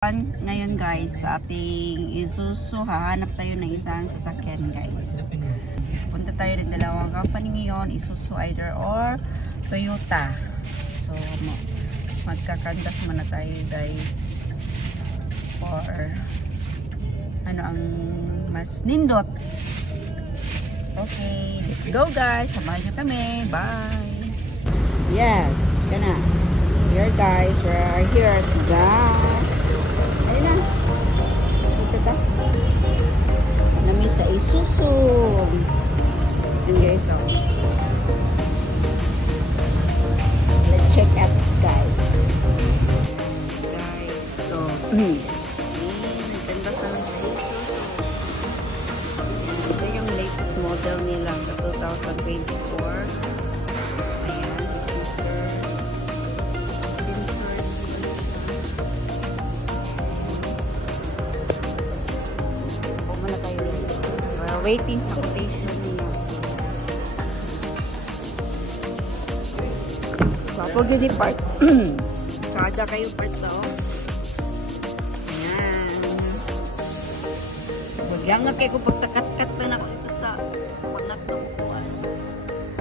Ngayon guys, sa ating Isuzu, hahanap tayo ng isang sasakyan guys. Punta tayo ng dalawang company ngayon, Isuzu either or Toyota. So, magkakandas muna tayo guys. Or ano ang mas nindot. Okay, let's go guys. Samahan nyo kami. Bye! Yes, yan na. Here guys, we are here at ayun na. Ito ta. Nami sa Isuzu. And guys, so let's check out guys. Guys, so nagtanda sa Isuzu. Ito yung latest model nila sa 2024. Ayan, 6 sisters. Waiting sa quotation niya. So, pag yun yung part, kada kayo part to. Ayan. Huwag lang nga kayo kung pagtakat-kat lang ako dito sa pangatong kuwan.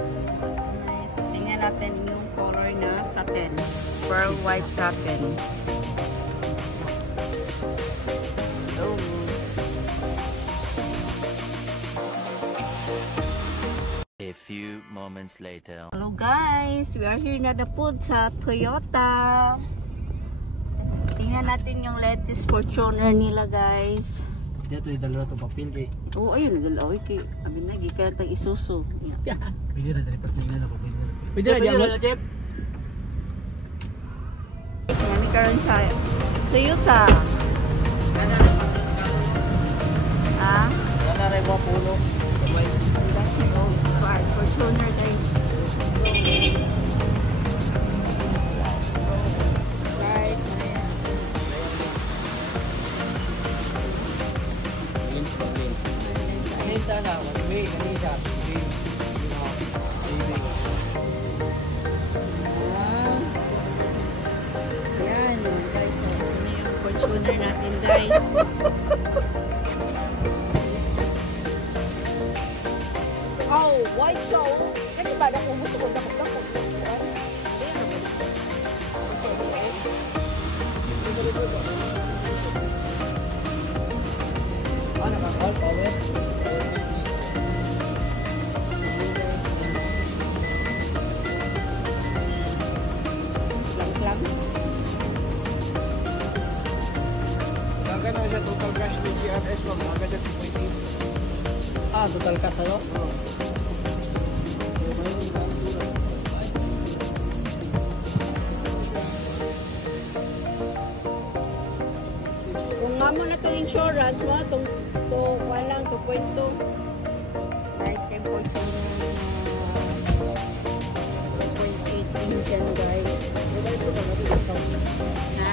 So, that's nice. So, tingnan natin yung color na satin. Pearl white satin. A few moments later. Hello guys, we are here na the food sa Toyota. Tingnan natin yung latest Fortuner nila guys. Dito yung dalawa itong papel kay. Oo, ayun, nadalaw kay Abinagi, kaya tag Isuzu. Pwede na dali patingnan ako. Pwede na dyan, Chef. Kami karon sa Toyota. Ah? Wala rin mga puno. Fortuner guys. Right. Sana, wait, kanisa. Yan guys. So, ini yung Fortuner natin guys. Oh, why so? Kasi ba na gusto ko dakot-dakot? Ano ka, all power? Lang-lang. Daga na siya total cash ni GRS mo. Daga siya 2.8. Ah, total cash sa'yo? Oo. Kung nga mo na itong insurance mo, itong walang 2.2. Nice kay Fortuner na 2.8 engine guys. Ha?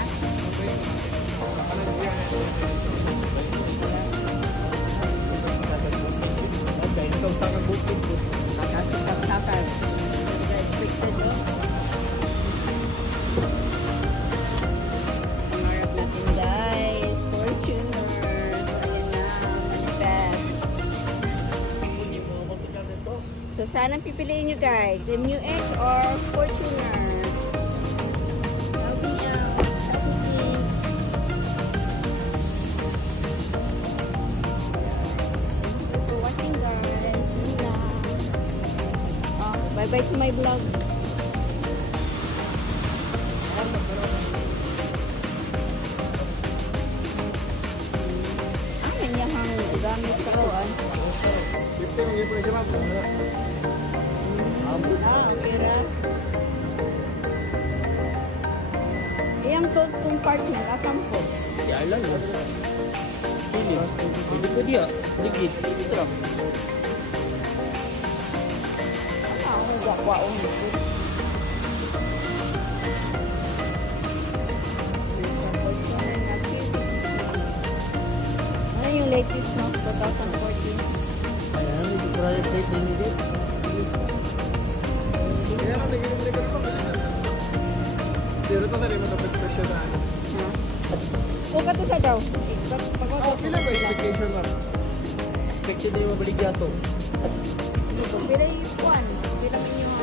Ikaw sa kag-booking po. Nakasukap-sakal. Restricted no? Marap natin guys. Fortuner. Ayan na. Manifest. So saan ang pipiliin nyo guys? MUX or Fortuner? Bye-bye to my vlog. Ang kanyang gamit sa kawan. Okay ra. Iyang tools kong part niya, kasam po. Ya lang. Hindi po dia. Ligid. Ito lang. Wow. Ano yung latest no? 2014. Ayan, hindi ko rin plate din dito. Kaya lang, nagiging ko. Dito to sa rin, matapit ko siya na. O ka to sa daw. Pila ba expectation ma'am? Expected na yung mabaligya to. Pila yung kuwan. Pila yung